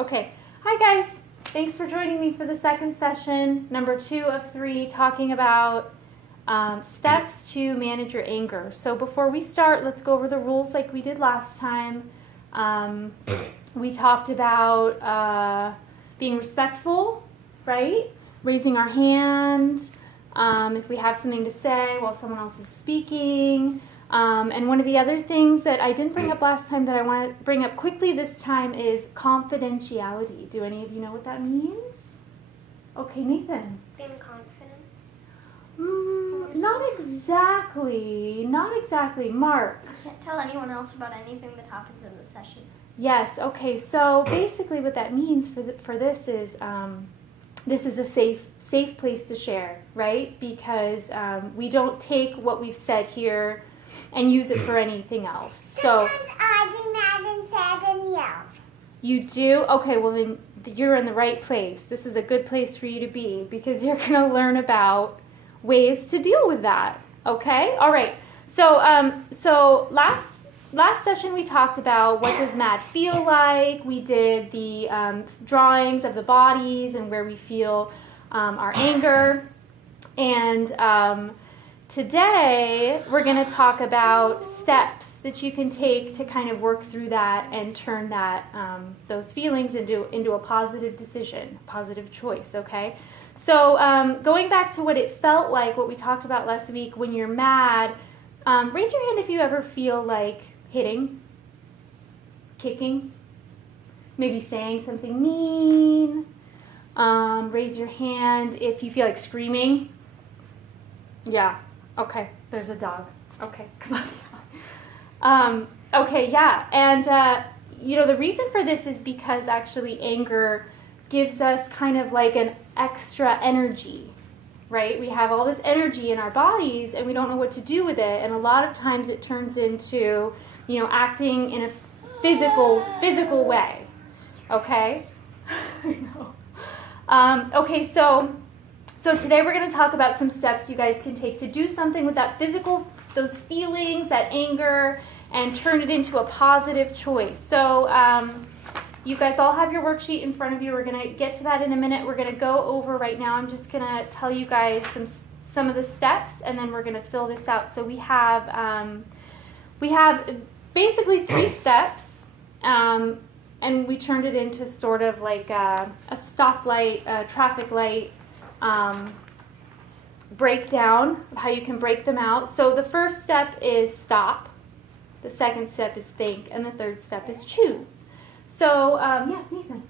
Okay. Hi, guys. Thanks for joining me for the second session, number 2 of 3, talking about steps to manage your anger. So before we start, let's go over the rules like we did last time. We talked about being respectful, right? Raising our hand if we have something to say while someone else is speaking. And one of the other things that I didn't bring up last time that I want to bring up quickly this time is confidentiality. Do any of you know what that means? Okay, Nathan. Being confident? Not exactly. Not exactly. Mark. You can't tell anyone else about anything that happens in the session. Yes. Okay. So basically, what that means for this is a safe place to share, right? Because we don't take what we've said here and use it for anything else. Sometimes I be mad and sad and yell. You do? Okay, well then you're in the right place. This is a good place for you to be because you're going to learn about ways to deal with that. Okay? All right. So last session we talked about what does mad feel like. We did the drawings of the bodies and where we feel our anger. And today, we're going to talk about steps that you can take to kind of work through that and turn that those feelings into a positive decision, positive choice, okay? So going back to what it felt like, what we talked about last week, when you're mad, raise your hand if you ever feel like hitting, kicking, maybe saying something mean. Raise your hand if you feel like screaming. Yeah. Okay, there's a dog. Okay, come on. Okay, yeah. And, the reason for this is because actually anger gives us kind of like an extra energy, right? We have all this energy in our bodies and we don't know what to do with it. And a lot of times it turns into, acting in a physical way. Okay? I know. Okay, So today we're going to talk about some steps you guys can take to do something with that those feelings, that anger, and turn it into a positive choice. So you guys all have your worksheet in front of you. We're going to get to that in a minute. We're going to go over right now. I'm just going to tell you guys some of the steps, and then we're going to fill this out. So we have basically 3 steps, and we turned it into sort of like a stoplight, a traffic light, breakdown of how you can break them out. So the first step is stop, the second step is think, and the third step is choose. So Nathan.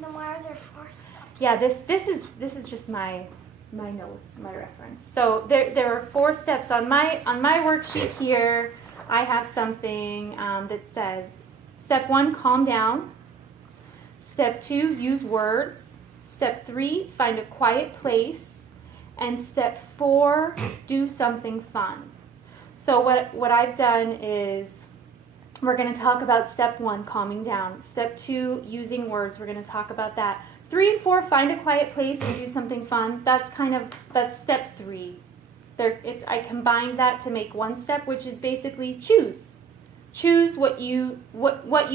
Then why are there 4 steps? Yeah, this is just my notes, my reference. So there are 4 steps on my worksheet here. I have something that says step 1, calm down. Step 2, use words. Step 3, find a quiet place. And step 4, do something fun. So what I've done is we're going to talk about step 1, calming down. Step 2, using words. We're going to talk about that. 3 and 4, find a quiet place and do something fun. That's step 3. I combined that to make one step, which is basically choose. Choose what you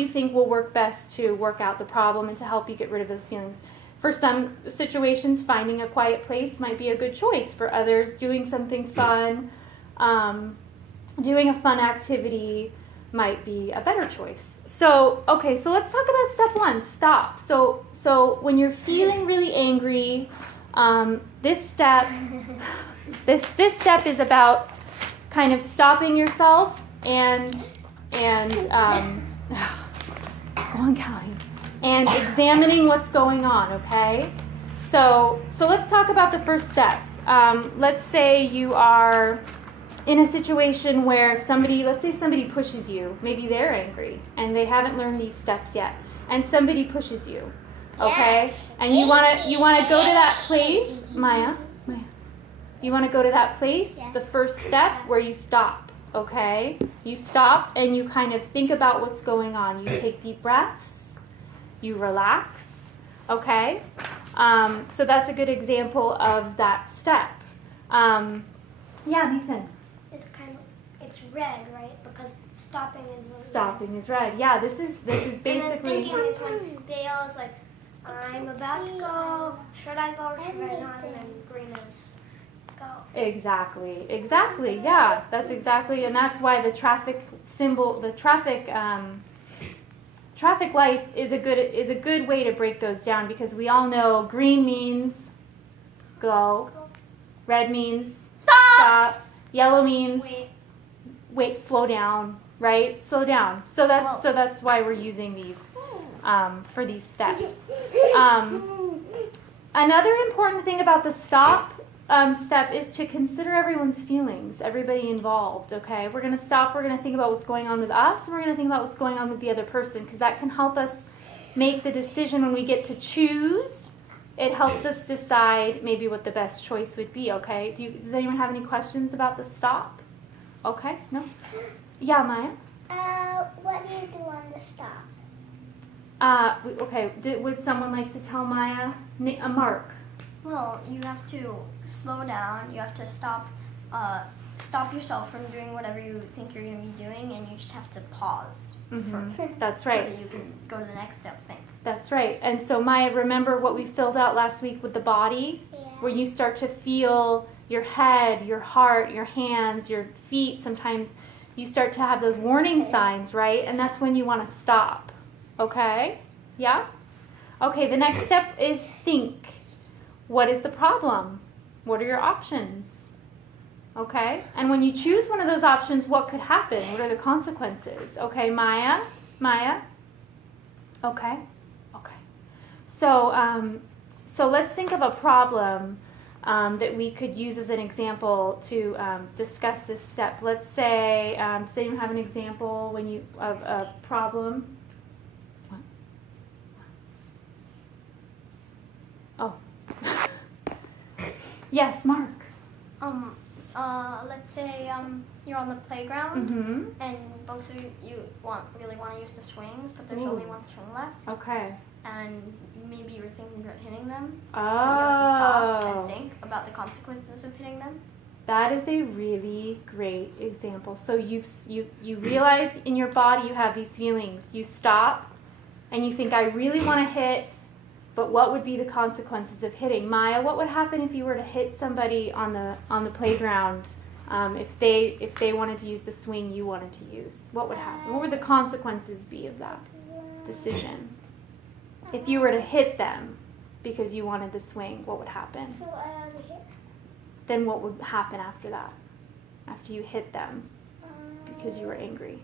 think will work best to work out the problem and to help you get rid of those feelings. For some situations, finding a quiet place might be a good choice. For others, doing something fun, doing a fun activity might be a better choice. So let's talk about step 1, stop. So when you're feeling really angry, this step is about kind of stopping yourself and go on, Callie. And examining what's going on, okay? So let's talk about the first step. Let's say you are in a situation where let's say somebody pushes you. Maybe they're angry and they haven't learned these steps yet. And somebody pushes you, okay? And you wanna go to that place, Maya. You wanna go to that place, the first step where you stop, okay? You stop and you kind of think about what's going on. You take deep breaths. You relax, okay? So that's a good example of that step. Yeah, Nathan. It's it's red, right? Because stopping is the Stopping is red. Yeah, this is And then basically. thinking is when the yellow is like, I'm about to go. Should I go or should I not? And then green is go. Exactly. Yeah, that's exactly, and that's why the traffic symbol, the traffic lights is a good way to break those down, because we all know green means go, red means stop, yellow means wait, slow down, right? Slow down. So that's why we're using these for these steps. Another important thing about the stop step is to consider everyone's feelings, everybody involved, okay? We're going to stop, we're going to think about what's going on with us, and we're going to think about what's going on with the other person, because that can help us make the decision when we get to choose. It helps us decide maybe what the best choice would be, okay? Does anyone have any questions about the stop? Okay, no? Yeah, Maya? What do you do on the stop? Okay, would someone like to tell Maya? Mark. Well, you have to slow down. You have to stop yourself from doing whatever you think you're going to be doing, and you just have to pause. That's right. So that you can go to the next step. Think. That's right. And so, Maya, remember what we filled out last week with the body? Yeah. Where you start to feel your head, your heart, your hands, your feet. Sometimes you start to have those warning signs, right? And that's when you want to stop. Okay? Yeah? Okay, the next step is think. What is the problem? What are your options? Okay? And when you choose one of those options, what could happen? What are the consequences? Okay, Maya? Okay. So let's think of a problem that we could use as an example to discuss this step. Let's say, does anyone have an example of a problem? What? Oh. Yes, Mark. Let's say you're on the playground Mm-hmm. and both of you really want to use the swings, but there's Ooh. only one swing left, Okay. and maybe you're thinking about hitting them. Oh. But you have to stop and think about the consequences of hitting them. That is a really great example. So you realize in your body you have these feelings. You stop and you think, I really want to hit, but what would be the consequences of hitting? Maya, what would happen if you were to hit somebody on the playground? If they wanted to use the swing you wanted to use, what would happen? What would the consequences be of that decision? If you were to hit them because you wanted the swing, what would happen? So I already hit. Then what would happen after that? After you hit them because you were angry.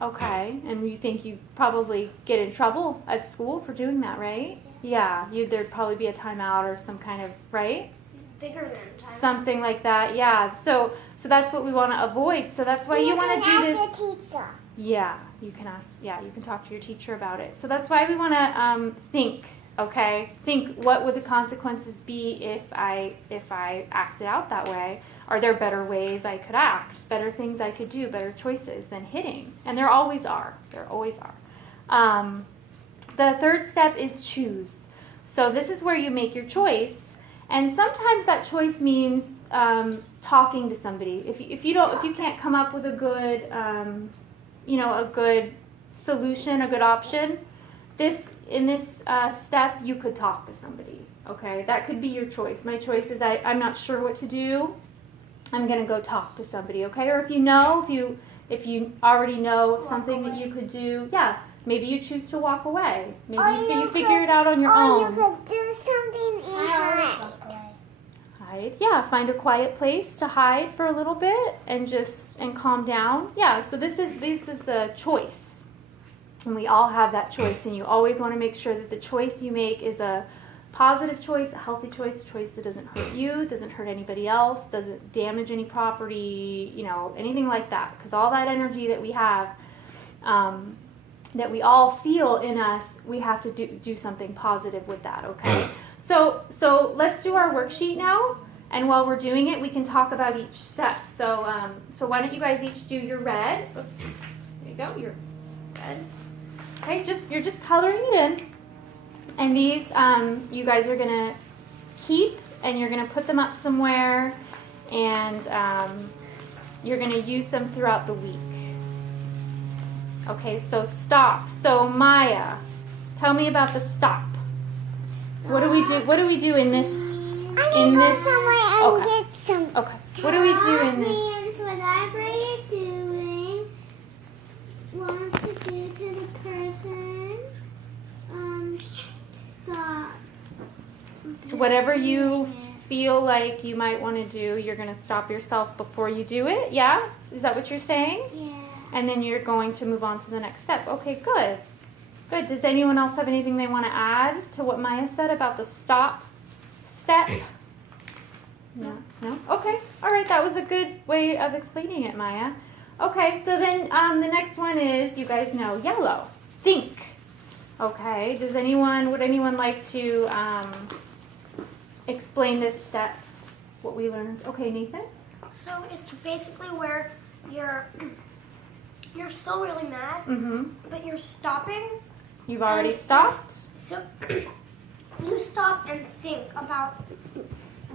Okay, and you think you probably get in trouble at school for doing that, right? Yeah, there'd probably be a timeout or some kind of, right? Bigger than time. Something like that, yeah. So that's what we want to avoid. So that's why you want to do this. Ask your teacher. Yeah, you can ask. Yeah, you can talk to your teacher about it. So that's why we want to think. Okay, think what would the consequences be if I acted out that way? Are there better ways I could act? Better things I could do? Better choices than hitting? And there always are. There always are. The third step is choose. So this is where you make your choice, and sometimes that choice means talking to somebody. If you can't come up with a good a good solution, a good option, in this step, you could talk to somebody, okay? That could be your choice. My choice is I'm not sure what to do. I'm going to go talk to somebody, okay? Or if you already know of something that you could do, yeah, maybe you choose to walk away. Maybe you figure it out on your own. Or you could do something and hide. Hide, yeah, find a quiet place to hide for a little bit and calm down. Yeah, so this is the choice. And we all have that choice, and you always want to make sure that the choice you make is a positive choice, a healthy choice, a choice that doesn't hurt you, doesn't hurt anybody else, doesn't damage any property, anything like that. Because all that energy that we have, that we all feel in us, we have to do something positive with that, okay? So let's do our worksheet now, and while we're doing it, we can talk about each step. So why don't you guys each do your red? Oops, there you go, your red. Okay, you're just coloring it in, and these you guys are gonna keep, and you're gonna put them up somewhere, and You're going to use them throughout the week. Okay, so stop. So Maya, tell me about the stop. What do we do? What do we do in this? I'm gonna go somewhere and Okay. get some. Okay. What do we do in this? Means whatever you're doing, want to do to the person, stop. Whatever you doing it. feel like you might want to do, you're going to stop yourself before you do it. Yeah? Is that what you're saying? Yeah. And then you're going to move on to the next step. Okay, good. Good. Does anyone else have anything they want to add to what Maya said about the stop step? No? No? Okay. All right. That was a good way of explaining it, Maya. Okay, so then the next one is, you guys know, yellow. Think. Okay. Would anyone like to explain this step, what we learned? Okay, Nathan? So it's basically where you're still really mad, Mm-hmm. but you're stopping. You've already stopped? So you stop and think about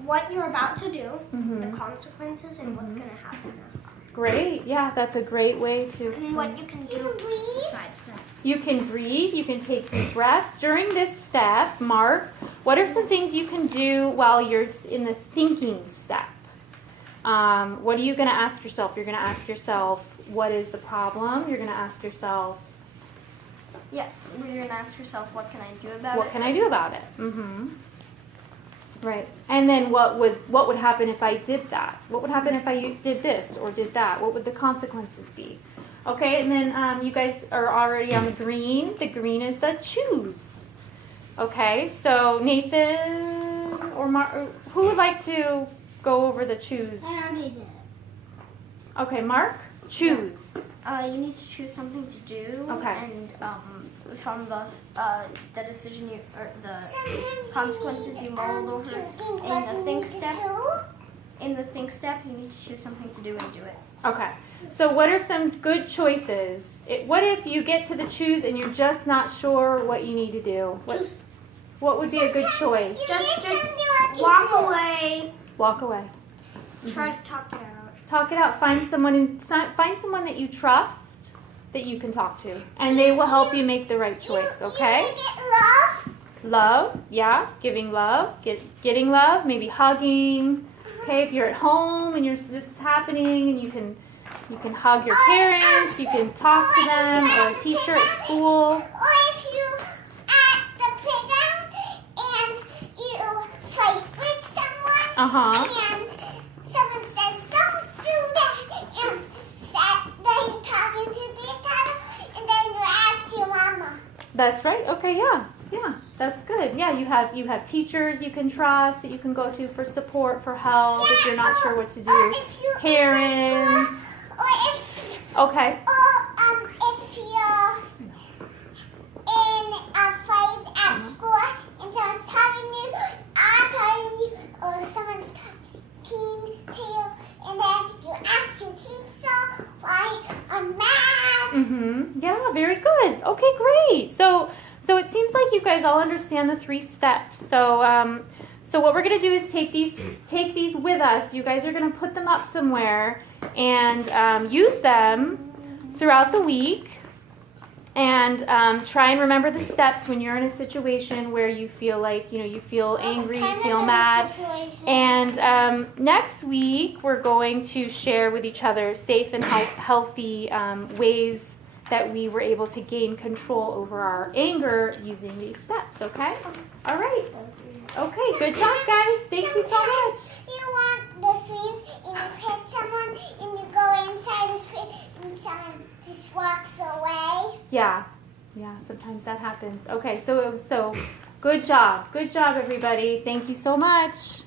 what you're about to do, Mm-hmm. the consequences, and what's going to happen after. Great. Yeah, that's a great way to And what you can do besides that. You can breathe, you can take deep breaths. During this step, Mark, what are some things you can do while you're in the thinking step? What are you going to ask yourself? You're going to ask yourself, what is the problem? You're going to ask yourself, Yeah, you're going to ask yourself, what can I do about what it? can I do about it? Mm-hmm. Right. And then what would happen if I did that? What would happen if I did this or did that? What would the consequences be? Okay, and then you guys are already on the green. The green is the choose. Okay, so Nathan or Mark, who would like to go over the choose? I already did. Okay, Mark, choose. You need to choose something to do. Okay. And from the decision you or the Sometimes consequences you mulled over in the think step. In the think step, you need to choose something to do and do it. Okay, so what are some good choices? What if you get to the choose and you're just not sure what you need to do? What would be a good choice? Just walk away. Walk away. Try to talk it out. Talk it out. Find someone that you trust that you can talk to, and they will help you make the right choice. Okay? You get love. Love, yeah, giving love, getting love, maybe hugging. Okay, if you're at home and this is happening, and you can hug your parents, you can talk to them, or a teacher at school. Or if you at the playground and you fight with someone and someone says don't do that and then you're talking to the other and then you ask your mama. That's right. Okay, yeah, that's good. Yeah, you have teachers you can trust that you can go to for support, for help if you're not sure what to do. Parents. Or if Okay. if you're in a fight at school and someone's talking to you, I'm talking to you, or someone's talking to you, and then you ask your teacher why I'm mad. Mm-hmm. Yeah, very good. Okay, great. So it seems like you guys all understand the 3 steps. So what we're gonna do is take these with us. You guys are gonna put them up somewhere and use them throughout the week. And try and remember the steps when you're in a situation where you feel like you feel angry, you feel mad. And next week we're going to share with each other safe and healthy ways that we were able to gain control over our anger using these steps, okay? All right. Okay, good job, guys. Thank you so much. You want the screens and you hit someone and you go inside the screen and someone just walks away. Yeah, sometimes that happens. Okay, so good job. Good job, everybody. Thank you so much.